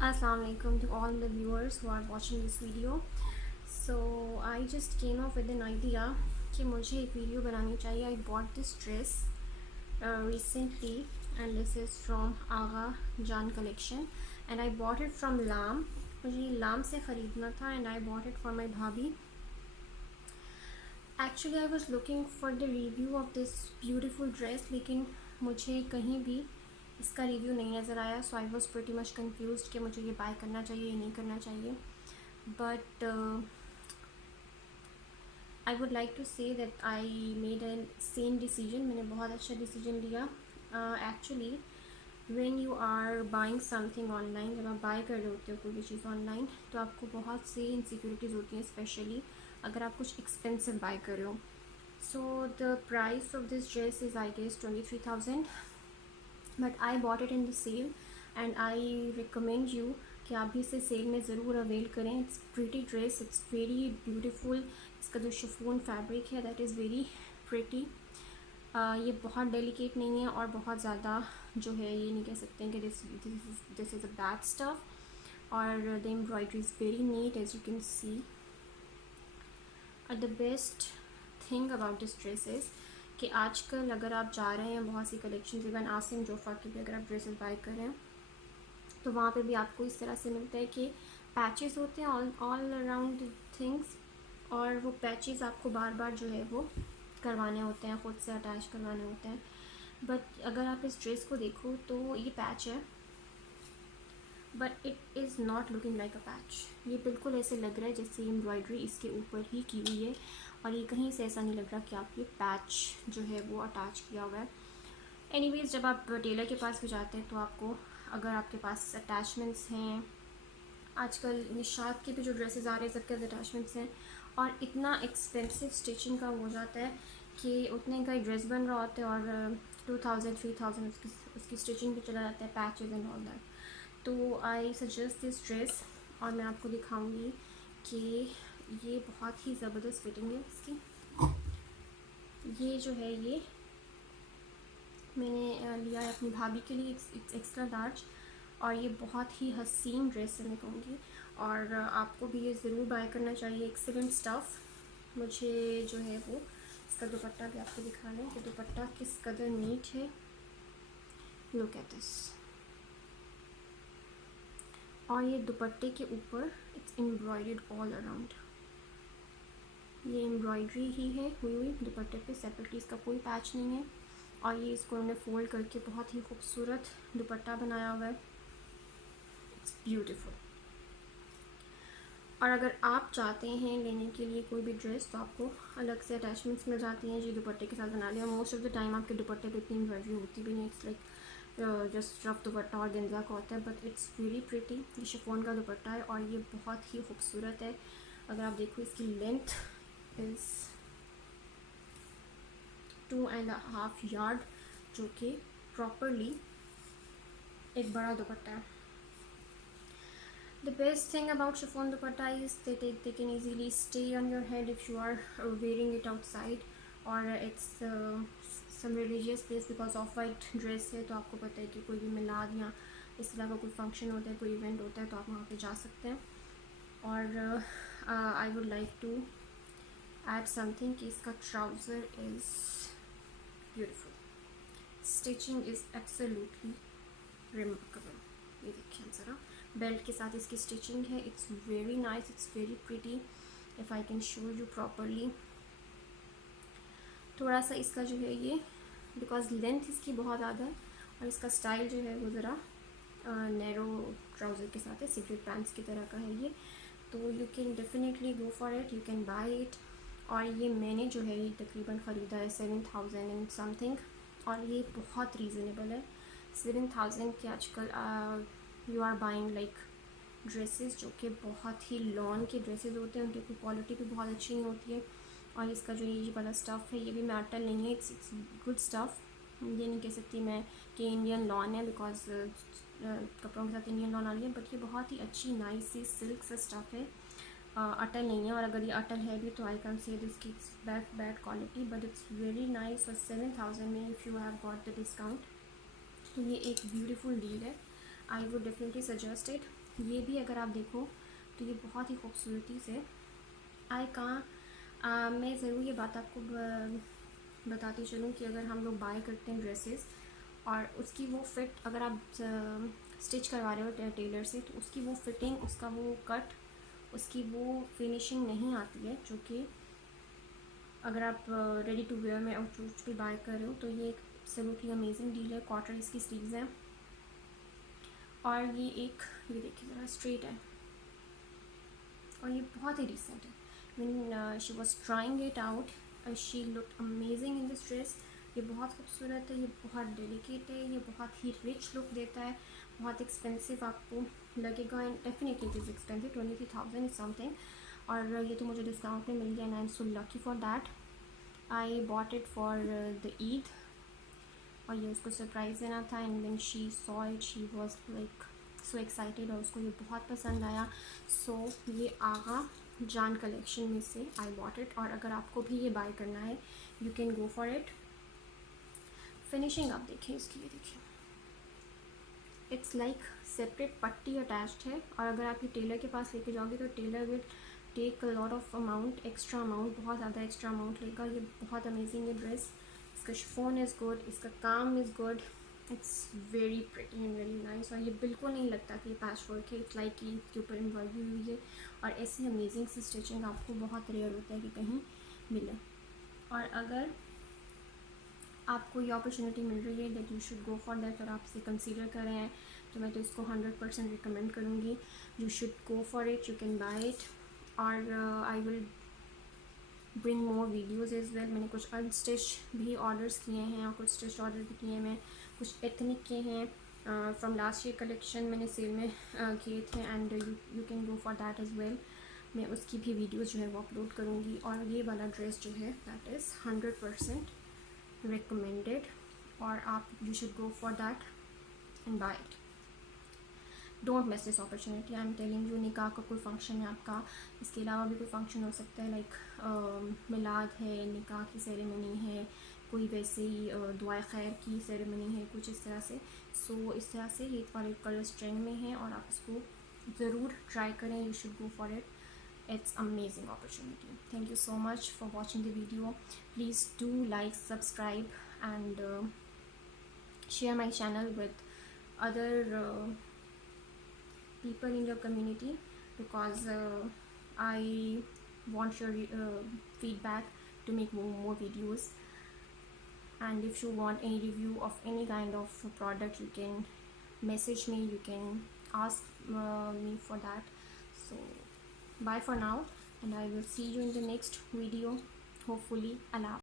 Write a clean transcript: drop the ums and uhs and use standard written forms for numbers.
Assalamu alaikum to all the viewers who are watching this video. So I just came up with an idea कि मुझे एक video बनानी चाहिए. I bought this dress recently and this is from Agha Jan collection and I bought it from Lam. मुझे लाम से ख़रीदना था and I bought it for my भाभी. Actually I was looking for the review of this beautiful dress लेकिन मुझे कहीं भी इसका रिव्यू नहीं नज़र आया. So I was pretty much confuse कि मुझे ये बाय करना चाहिए या नहीं करना चाहिए. But I would like to say that I made an same decision. मैंने बहुत अच्छा डिसीजन लिया. Actually when you are buying something online, जब आप बाय कर रहे होते हो कोई भी चीज़ ऑनलाइन, तो आपको बहुत सी इनसिक्योरिटीज़ होती हैं, स्पेशली अगर आप कुछ एक्सपेंसिव बाय कर रहे हो. So the price of this dress is I guess 23,000. But I bought it in the sale and I recommend you कि आप भी इसे सेल में ज़रूर अवेल करें. It's pretty dress, it's very beautiful. इसका जो शिफॉन फैब्रिक है दैट इज़ वेरी प्रिटी. ये बहुत डेलिकेट नहीं है और बहुत ज़्यादा जो है ये नहीं कह सकते हैं कि this is a bad stuff. और the embroidery is very neat as you can see. The best thing about this dress is कि आजकल अगर आप जा रहे हैं बहुत सी कलेक्शन, इवन आसिम जोफ़ा की भी अगर आप ड्रेसेस बाय कर रहे हैं तो वहाँ पे भी आपको इस तरह से मिलता है कि पैचेस होते हैं ऑल अराउंड थिंग्स, और वो पैचेस आपको बार बार जो है वो करवाने होते हैं, ख़ुद से अटैच करवाने होते हैं. बट अगर आप इस ड्रेस को देखो तो ये पैच है, but it is not looking like a patch. ये बिल्कुल ऐसे लग रहा है जैसे एम्ब्रॉयडरी इसके ऊपर ही की हुई है और ये कहीं से ऐसा नहीं लग रहा कि आप ये पैच जो है वो अटैच किया हुआ है. एनीवेज़, जब आप टेलर के पास भी जाते हैं तो आपको, अगर आपके पास अटैचमेंट्स हैं, आजकल निशात के भी जो ड्रेसेस आ रहे हैं सबके अटैचमेंट्स हैं, और इतना एक्सपेंसिव स्टिचिंग का हो जाता है कि उतने का ही ड्रेस बन रहा होता है और 2,000-3,000 उसकी स्टिचिंग भी चला जाता है, पैचेज एंड ऑल दैट. तो आई सजेस्ट दिस ड्रेस और मैं आपको दिखाऊंगी कि ये बहुत ही ज़बरदस्त फिटिंग है इसकी. ये जो है ये मैंने लिया है अपनी भाभी के लिए, एक्स्ट्रा लार्ज, और ये बहुत ही हसीन ड्रेस है मैं कहूँगी. और आपको भी ये ज़रूर बाय करना चाहिए. Excellent stuff. मुझे जो है वो इसका दुपट्टा भी आपको दिखा रहे हैं कि दुपट्टा किस कदर नीट है. Look at this. और ये दुपट्टे के ऊपर इट्स एम्ब्रॉयडर्ड ऑल अराउंड. ये एम्ब्रॉयडरी ही है हुई हुई दुपट्टे पे, सेपरेटली इसका कोई पैच नहीं है. और ये इसको उन्होंने फ़ोल्ड करके बहुत ही खूबसूरत दुपट्टा बनाया हुआ है. It's beautiful. और अगर आप चाहते हैं लेने के लिए कोई भी ड्रेस तो आपको अलग से अटैचमेंट्स मिल जाती हैं जी दुपट्टे के साथ बना लिया. मोस्ट ऑफ द टाइम आपके दुपट्टे पे इतनी एम्ब्रॉयडरी होती भी नहीं. इट्स लाइक जस्ट रफ दुपट्टा और गेंजा का होता है, बट इट्स वेरी प्रिटी. ये शिफॉन का दुपट्टा है और ये बहुत ही खूबसूरत है. अगर आप देखो इसकी लेंथ इज़ 2.5 यार्ड, जो कि प्रॉपरली एक बड़ा दुपट्टा है. The best thing about chiffon dupatta is that they can easily stay on your head if you are wearing it outside or it's some religious place, because of white dress है तो आपको पता है कि कोई भी मिलाद या इस तरह का कोई फंक्शन होता है, कोई इवेंट होता है तो आप वहाँ पे जा सकते हैं. और I would like to add something कि इसका trouser is beautiful. Stitching is absolutely remarkable. ये देखिए ज़रा, बेल्ट के साथ इसकी स्टिचिंग है. It's very nice, it's very pretty. If I can show you properly. थोड़ा सा इसका जो है ये, बिकॉज लेंथ इसकी बहुत ज़्यादा है और इसका स्टाइल जो है वो ज़रा नैरो ट्राउज़र के साथ है, सिगरेट पैंट्स की तरह का है ये. तो you can definitely go for it, you can buy it. और ये मैंने जो है ये तकरीबन ख़रीदा है 7,000 एंड समथिंग, और ये बहुत रीज़नेबल है. 7,000 के आजकल you are buying like dresses जो कि बहुत ही लॉन के ड्रेसेस होते हैं, उनकी कोई क्वालिटी भी बहुत अच्छी नहीं होती है. और इसका जो ये वाला स्टफ़ है ये भी मेटल नहीं है, इट्स गुड स्टफ़. ये नहीं कह सकती मैं कि इंडियन लॉन है, बिकॉज कपड़ों के साथ इंडियन लॉन आ रही है, बट ये बहुत ही अच्छी नाइस सी सिल्क सा स्टफ़ है. अटल नहीं है, और अगर ये अटल है भी तो आई कैन से दिस की bad quality, but it's very nice. और 7,000 में if you have got the discount तो ये एक ब्यूटीफुल डील है. I would definitely suggest it. ये भी अगर आप देखो तो ये बहुत ही खूबसूरती से मैं ज़रूर ये बात आपको बताती चलूँ कि अगर हम लोग बाय करते हैं ड्रेसेस और उसकी वो फिट अगर आप स्टिच करवा रहे हो टेलर से, तो उसकी वो फिटिंग, उसका वो कट, उसकी वो फिनिशिंग नहीं आती है, जो कि अगर आप रेडी टू वेयर में आउटफिट भी बाय कर रहे हो। तो ये एक एब्सोल्युटली अमेजिंग डील है। क्वार्टर इसकी स्लीव्स हैं और ये देखिए ज़रा स्ट्रेट है और ये बहुत ही डिसेंट है। When she was trying it out, she looked amazing in this dress. ये बहुत खूबसूरत है, ये बहुत डेलिकेट है, ये बहुत ही रिच लुक देता है। बहुत एक्सपेंसिव आपको लगेगा, and definitely it is expensive, 23,000 is something. और ये तो मुझे डिस्काउंट में मिल गया and I am so lucky for that. I bought it for the Eid और ये उसको सरप्राइज़ देना था, and when she saw it she was like so excited और उसको ये बहुत पसंद आया। सो ये आगा जान कलेक्शन में से आई बॉट इट। और अगर आपको भी ये बाय करना है, you can go for it. Finishing आप देखें इसकी, ये देखिए, इट्स लाइक सेपरेट पट्टी अटैच्ड है। और अगर आप ये टेलर के पास लेके जाओगे तो tailor will take a lot of amount, extra amount, बहुत ज़्यादा एक्स्ट्रा अमाउंट लेगा। ये बहुत अमेजिंग है ड्रेस। इसका शिफॉन इज़ गुड, इसका काम is good, it's very pretty and very nice. और ये बिल्कुल नहीं लगता कि ये पैच वर्क है, इट्स लाइक कि इसके ऊपर एम्ब्रॉयडरी हुई है। और ऐसी अमेजिंग सी स्टिचिंग आपको बहुत रेयर होता है कि कहीं मिले। और अगर आपको ये अपॉर्चुनिटी मिल रही है that you should go for that और आप इसे कंसीडर कर रहे हैं, तो मैं तो इसको 100% रिकमेंड करूँगी। You should go for it, you can buy it. और I will bring more videos as well. मैंने कुछ अनस्टिच भी ऑर्डर्स किए हैं और कुछ स्टिच ऑर्डर भी किए हैं। मैं कुछ एथनिक के हैं फ्रॉम लास्ट ईयर कलेक्शन मैंने सेल में किए थे, and you can go for that as well. मैं उसकी भी वीडियोज़ जो है वो अपलोड करूँगी। और ये वाला ड्रेस जो है दैट इज़ 100% recommended, और आप you should go for that and buy it. Don't miss this opportunity, I am telling you. निकाह का कोई फंक्शन है आपका, इसके अलावा भी कोई फंक्शन हो सकता है, लाइक मिलाद है, निकाह की सेरेमनी है, कोई वैसे ही दुआ खैर की सेरेमनी है, कुछ इस तरह से। सो इस तरह से ये वाले कलर्स ट्रेंड में हैं और आप इसको ज़रूर ट्राई करें। You should go for it, it's amazing opportunity. Thank you so much for watching the video. Please do like, subscribe, and share my channel with other people in your community, because I want your feedback to make more videos. And if you want any review of any kind of product, you can message me, you can ask me for that. So bye for now, and I will see you in the next video, hopefully. Allah.